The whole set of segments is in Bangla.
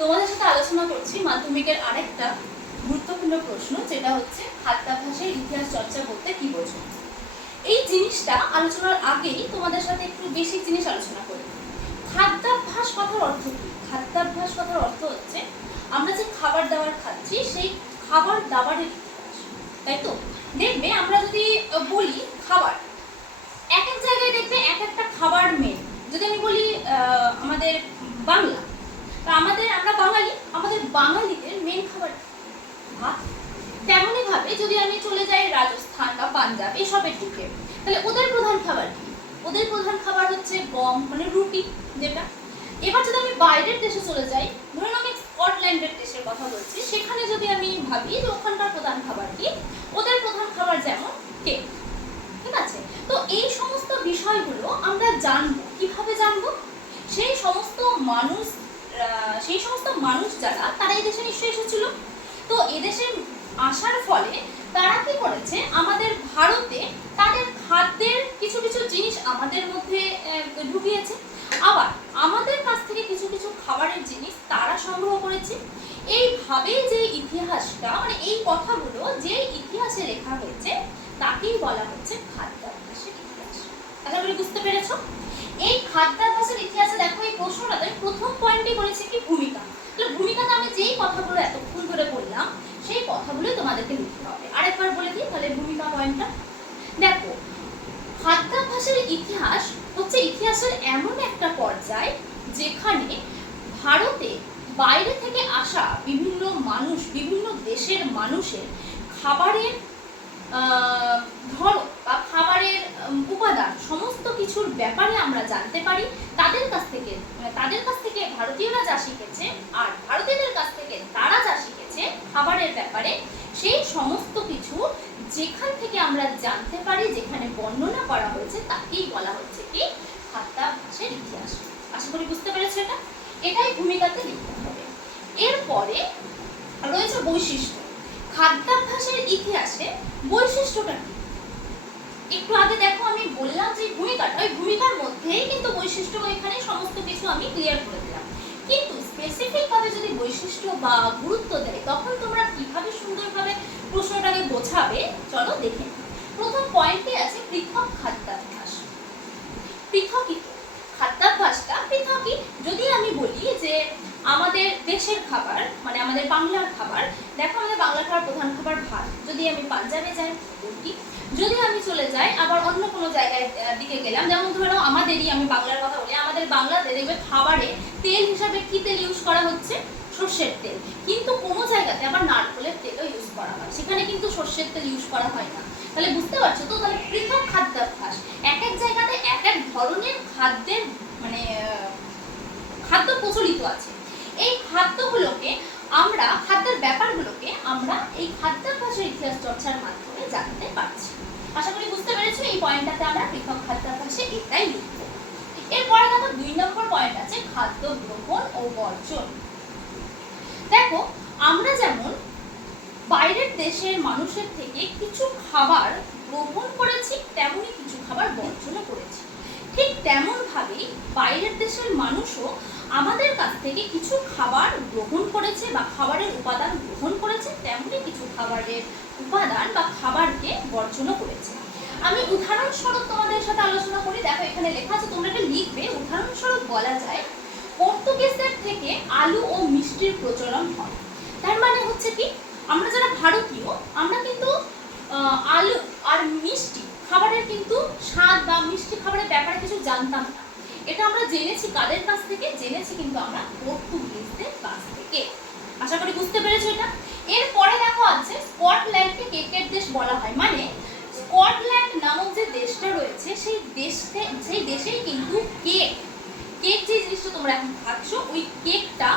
তোমাদের সাথে আলোচনা করছি মাধ্যমিকের আরেকটা গুরুত্বপূর্ণ প্রশ্ন, যেটা হচ্ছে খাদ্যাভ্যাসের ইতিহাস চর্চা বলতে কি বোঝো। এই জিনিসটা আলোচনার আগেই তোমাদের সাথে একটু বেসিক জিনিস আলোচনা করি। খাদ্যাভ্যাস কথার অর্থ কি? খাদ্যাভ্যাস কথার অর্থ হচ্ছে আমরা যে খাবার দাবার খাচ্ছি সেই খাবার দাবারের ইতিহাস, তাই তো? দেখবে আমরা যদি বলি খাবার, এক এক জায়গায় দেখবে এক একটা খাবার মেন। যদি আমি বলি আমাদের বাংলা, আমরা বাঙালি, আমাদের বাঙালিদের মেন খাবার ভাত। তেমনই ভাবে যদি আমি চলে যাই রাজস্থান বা পাঞ্জাব এসবের দিকে, তাহলে ওদের প্রধান খাবার কি? ওদের প্রধান খাবার হচ্ছে গম, মানে রুটি যেটা। এবার যদি আমি বাইরের দেশে চলে যাই, ধরুন আমি স্কটল্যান্ডের দেশের কথা বলছি, সেখানে যদি আমি ভাবি যে ওখানকার প্রধান খাবার কি, ওদের প্রধান খাবার যেমন কেক। ঠিক আছে? তো এই সমস্ত বিষয়গুলো আমরা জানবো কিভাবে জানবো? সেই সমস্ত মানুষ যারা, তারা এই দেশে নিশ্চয়ই এসেছিল। তো এদেশে আসার ফলে তারা কি করেছে, আমাদের ভারতে তাদের খাদ্যের কিছু কিছু জিনিস আমাদের মধ্যে ঢুকিয়েছে, আবার আমাদের কাছ থেকে কিছু কিছু খাবারের জিনিস তারা সংগ্রহ করেছে। এইভাবে যে ইতিহাসটা, মানে এই কথাগুলো যে ইতিহাসে লেখা হয়েছে তাকেই বলা হচ্ছে খাদ্যাভ্যাসের ইতিহাস। আশা করি বুঝতে পেরেছো। এই খাদ্যাভ্যাসের ইতিহাসে দেখো, এই প্রশ্নটাতে প্রথম পয়েন্টই বলেছে কি ভূমিকা। তাহলে ভূমিকাতে আমি যেই কথাগুলো এতক্ষণ ধরে বললাম সেই কথাগুলোই তোমাদেরকে লিখতে হবে। আরেকবার বলে দিই তাহলে ভূমিকা পয়েন্টটা। দেখো, খাদ্যাভ্যাসের ইতিহাস হচ্ছে ইতিহাসের এমন একটা পর্যায় যেখানে ভারতে বাইরে থেকে আসা বিভিন্ন মানুষ, বিভিন্ন দেশের মানুষের খাবারের ধরন বা খাবারের উপাদান সমস্ত কিছুর ব্যাপারে আমরা জানতে পারি। তাদের কাছ থেকে ভারতীয়রা যা শিখেছে আর ভারতীয়দের কাছ থেকে তারা যা শিখেছে খাবারের ব্যাপারে, সেই সমস্ত কিছু যেখান থেকে আমরা জানতে পারি, যেখানে বর্ণনা করা হয়েছে, তাকেই বলা হচ্ছে কি খাদ্যাভ্যাসের ইতিহাস। আশা করি বুঝতে পেরেছো। এটাই ভূমিকাতে লিখতে হবে। এরপরে রয়েছে বৈশিষ্ট্য। খাদ্যাভ্যাসের ইতিহাসে বৈশিষ্ট্যটা কি? একটু আগে দেখো আমি বললাম যে ভূমিকাটা, ওই ভূমিকার মধ্যেই কিন্তু বৈশিষ্ট্য, এখানে সমস্ত কিছু আমি ক্লিয়ার করে দিলাম। কিন্তু স্পেসিফিক ভাবে যদি বৈশিষ্ট্য বা গুরুত্ব দেয়, তখন তোমরা কিভাবে সুন্দরভাবে প্রশ্নটাকে বোঝাবে চলো দেখে। প্রথম পয়েন্টে আছে পৃথক খাদ্যাভ্যাস। পৃথকই খাদ্যাভ্যাসটা পৃথকই। যদি আমি বলি যে আমাদের দেশের খাবার, মানে আমাদের বাংলার খাবার, দেখো আমাদের বাংলার খাবার প্রধান খাবার ভাত। যদি আমি পাঞ্জাবে যাই রুটি, যদি আমি চলে যাই আবার অন্য কোনো জায়গায় দিকে গেলাম, যেমন ধরো আমাদেরই, আমি বাংলার কথা বলি, আমাদের বাংলাতে দেখবে খাবারে তেল হিসাবে কি তেল ইউজ করা হচ্ছে? সর্ষের তেল। কিন্তু কোনো জায়গাতে আবার নারকেলের তেলও ইউজ করা হয়, সেখানে কিন্তু সর্ষের তেল ইউজ করা হয় না। তাহলে বুঝতে পারছো তো? তাহলে পৃথক খাদ্যাভ্যাস, এক এক জায়গাতে এক এক ধরনের খাদ্যের মানে খাদ্য প্রচলিত আছে। এই খাদ্যগুলোকে আমরা, খাদ্যের ব্যাপারগুলোকে আমরা এই খাদ্যাভ্যাসের ইতিহাস চর্চার মাধ্যমে জানতে পারছি। আশা করি বুঝতে পেরেছো। এই পয়েন্টটাতে আমরা পৃথক খাদ্যাভ্যাসে এটাই লিখব। এরপরে দেখো 2 নম্বর পয়েন্ট আছে খাদ্য গ্রহণ ও বর্জন। দেখো, আমরা যেমন বাইরের দেশের মানুষের থেকে কিছু খাবার গ্রহণ করেছি, তেমনি কিছু খাবার বর্জন করেছি। ঠিক তেমন ভাবেই বাইরের দেশের মানুষও আমাদের কাছ থেকে কিছু খাবার গ্রহণ করেছে বা খাবারের উপাদান গ্রহণ করেছে, তেমনি কিছু খাবারের উপাদান বা খাবারকে বর্জন করেছে। আমি উদাহরণস্বরূপ তোমাদের সাথে আলোচনা করি। দেখো এখানে লেখা আছে, তোমরা এটা লিখবে। উদাহরণস্বরূপ বলা যায় পর্তুগিজদের থেকে আলু ও মিষ্টির প্রচলন হয়। তার মানে হচ্ছে কি, আমরা যারা ভারতীয়, আমরা কিন্তু আলু আর মিষ্টি খাবারের কিন্তু স্বাদ বা মিষ্টি খাবারের ব্যাপারে কিছু জানতাম না। এটা আমরা জেনেছি কাদের কাছ থেকে? জেনেছি কিন্তু আমরা পর্তুগিজদের কাছ থেকে। আশা করি বুঝতে পেরেছো এটা। এরপরে দেখো আছে স্কটল্যান্ডকে কেকের দেশ বলা হয়। মানে স্কটল্যান্ড নামক যে দেশটা রয়েছে, সেই দেশেই কিন্তু কেক যে জিনিসটা তোমরা এখন খাচ্ছো, ওই কেকটা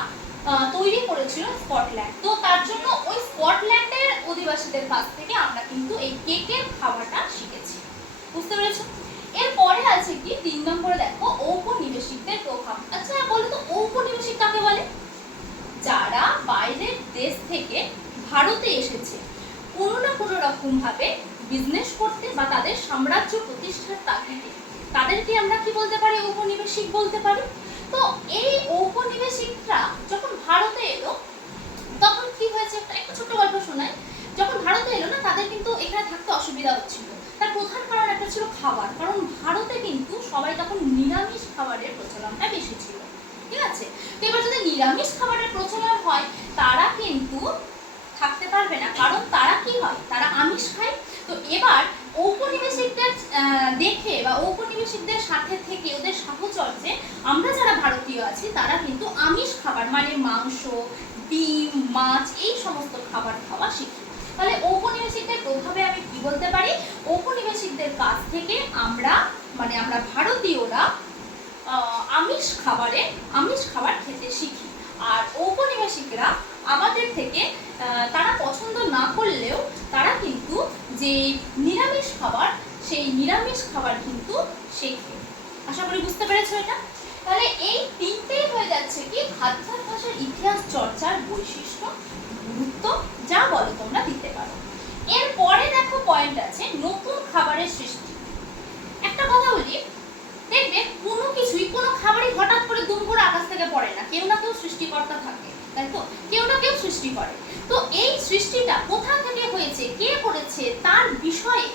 তৈরি করেছিল স্কটল্যান্ড। তো তার জন্য ওই স্কটল্যান্ডের অধিবাসীদের কাছ থেকে আমরা কিন্তু এই কেকের খাবারটা শিখেছি। বুঝতে পেরেছো? এরপরে আছে কি 3 নম্বরে দেখো ঔপনিবেশিকদের প্রভাব। আচ্ছা বলো তো, ঔপনিবেশিক কাকে বলে? যারা বাইরের দেশ থেকে ভারতে এসেছে কোনো না কোনো রকম ভাবে বিজনেস করতে বা তাদের সাম্রাজ্য প্রতিষ্ঠার তাগিদে, তাদেরকে আমরা কি বলতে পারি? ঔপনিবেশিক বলতে পারি। তো এই ঔপনিবেশিকরা যখন ভারতে সবাই তখন নিরামিষ খাবারের প্রচলনটা বেশি ছিল, ঠিক আছে। তো এবার যদি নিরামিষ খাবারের প্রচলন হয়, তারা কিন্তু থাকতে পারবে না, কারণ তারা কি হয়, তারা আমিষ খায়। তো এবার ঔপনিবেশিকদের দেখে বা ঔপনিবেশিকদের সাথে থেকে ওদের সাহচর্যে আমরা যারা ভারতীয় আছি তারা কিন্তু আমিষ খাবার মানে মাংস, ডিম, মাছ এই সমস্ত খাবার খাওয়া শিখি। তাহলে ঔপনিবেশিকদের প্রভাবে আমি কি বলতে পারি, ঔপনিবেশিকদের কাছ থেকে আমরা মানে আমরা ভারতীয়রা আমিষ খাবার খেতে শিখি। আর ঔপনিবেশিকরা আমাদের থেকে তারা পছন্দ না করলেও তারা কিন্তু যে নিরামিষ খাবার, সেই নিরামিষ খাবার কিন্তু শেখে। আশা করি বুঝতে পেরেছো এটা। তাহলে এই তিনটেই হয়ে যাচ্ছে কি খাদ্যাভ্যাসের ইতিহাস চর্চার বৈশিষ্ট্য, গুরুত্ব, যা বলো তোমরা দিতে পারো। এরপরে দেখো পয়েন্ট আছে নতুন খাবারের সৃষ্টি। একটা কথা বলি, দেখবে কোনো কিছুই কোনো খাবারই হঠাৎ করে দুম করে আকাশ থেকে পড়ে না, কেউ না কেউ সৃষ্টিকর্তা থাকে, তাই তো, কেউ না কেউ সৃষ্টি করে। তো এই সৃষ্টিটা কোথা থেকে হয়েছে, কে করেছে, তার বিষয়ে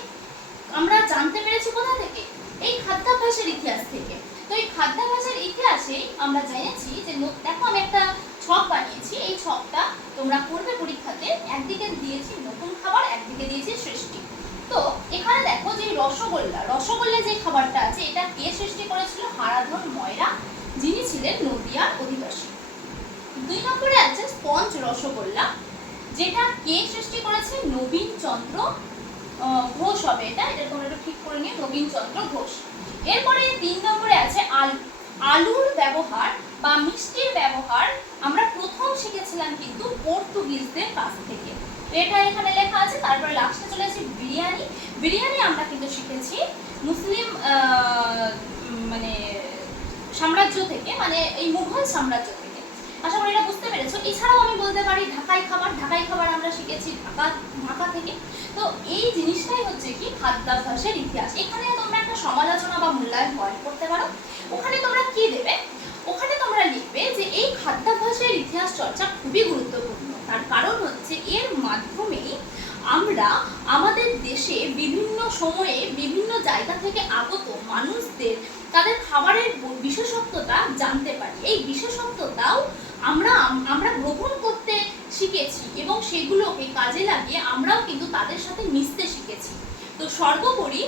আমরা জানতে পেরেছি কোথা থেকে, এই খাদ্যাভ্যাসের ইতিহাস থেকে। তো এই খাদ্যাভ্যাসের ইতিহাসে আমরা জেনেছি যে দেখো আমি একটা ছক বানিয়েছি, এই ছকটা তোমরা করবে পরীক্ষাতে, একদিকে দিয়েছি নতুন খাবার, একদিকে দিয়েছি সৃষ্টি। তো এখানে দেখো যে রসগোল্লা যে খাবারটা আছে, এটা কে সৃষ্টি করেছিল, হারাধন ময়রা, যিনি ছিলেন নদিয়ার অধিবাসী। 2 নম্বরে আছে স্পঞ্জ রসগোল্লা, যেটা কে সৃষ্টি করেছে, নবীন চন্দ্র ঘোষ হবে, এটা তোমরা একটু ঠিক করে নিয়ে, নবীন চন্দ্র ঘোষ। এরপরে 3 নম্বরে আছে আলুর ব্যবহার বা মিষ্টির ব্যবহার আমরা প্রথম শিখেছিলাম কিন্তু পর্তুগিজদের কাছ থেকে, এটা এখানে লেখা আছে। তারপরে লাস্টে চলে আসি বিরিয়ানি আমরা কিন্তু শিখেছি মুসলিম মানে সাম্রাজ্য থেকে, মানে এই মুঘল সাম্রাজ্য থেকে। আশা করি এটা বুঝতে পেরেছো। এছাড়াও আমি বলতে পারি ঢাকাই খাবার আমরা শিখেছি ঢাকা থেকে। তো এই জিনিসটাই হচ্ছে কি খাদ্যাভ্যাসের ইতিহাস। এখানে তোমরা একটা সমালোচনা বা মূল্যায়ন পয়েন্ট করতে পারো। ওখানে তোমরা কি দেবে, ওখানে তোমরা লিখবে যে এই খাদ্যাভ্যাসের ইতিহাস চর্চা খুবই গুরুত্বপূর্ণ, তার কারণ হচ্ছে এর মাধ্যমে আমরা আমাদের দেশে বিভিন্ন সময়ে বিভিন্ন জায়গা থেকে আগত মানুষদের তাদের খাবারের বিশেষত্বটা জানতে পারি। এই বিশেষত্বটাও আমরা গ্রহণ করতে শিখেছি এবং সেগুলোকে কাজে লাগিয়ে আমরাও কিন্তু তাদের সাথে মিশতে শিখেছি। তো সর্বোপরি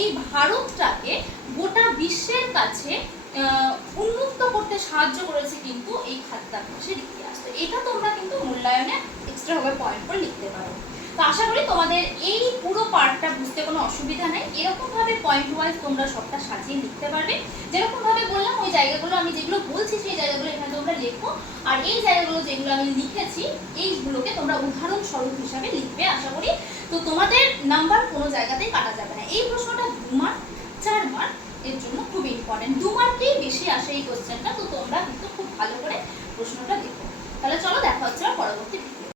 এই ভারতটাকে গোটা বিশ্বের কাছে উন্মুক্ত করতে সাহায্য করেছে কিন্তু এই খাদ্যাভ্যাসের ইতিহাস। তো এটা তোমরা কিন্তু মূল্যায়নে এক্সট্রাভাবে পয়েন্ট করে লিখতে পারো। তো আশা করি তোমাদের এই পুরো পার্টটা বুঝতে কোনো অসুবিধা নেই। এরকমভাবে পয়েন্ট ওয়াইজ তোমরা সবটা সাজিয়ে লিখতে পারবে। যেরকমভাবে বললাম ওই জায়গাগুলো আমি যেগুলো বলছি সেই জায়গাগুলো এখানে তোমরা লেখো, আর এই জায়গাগুলো যেগুলো আমি লিখেছি এইগুলোকে তোমরা উদাহরণস্বরূপ হিসাবে লিখবে আশা করি। তো তোমাদের নাম্বার কোনো জায়গাতেই কাটা যাবে না। এই প্রশ্নটা 2 মার্ক 4 মার্ক এর জন্য খুব ইম্পর্টেন্ট, 2 মার্কেই বেশি আসে এই কোশ্চেনটা। তো তোমরা কিন্তু খুব ভালো করে প্রশ্নটা দেখো। তাহলে চলো দেখা হচ্ছে পরবর্তী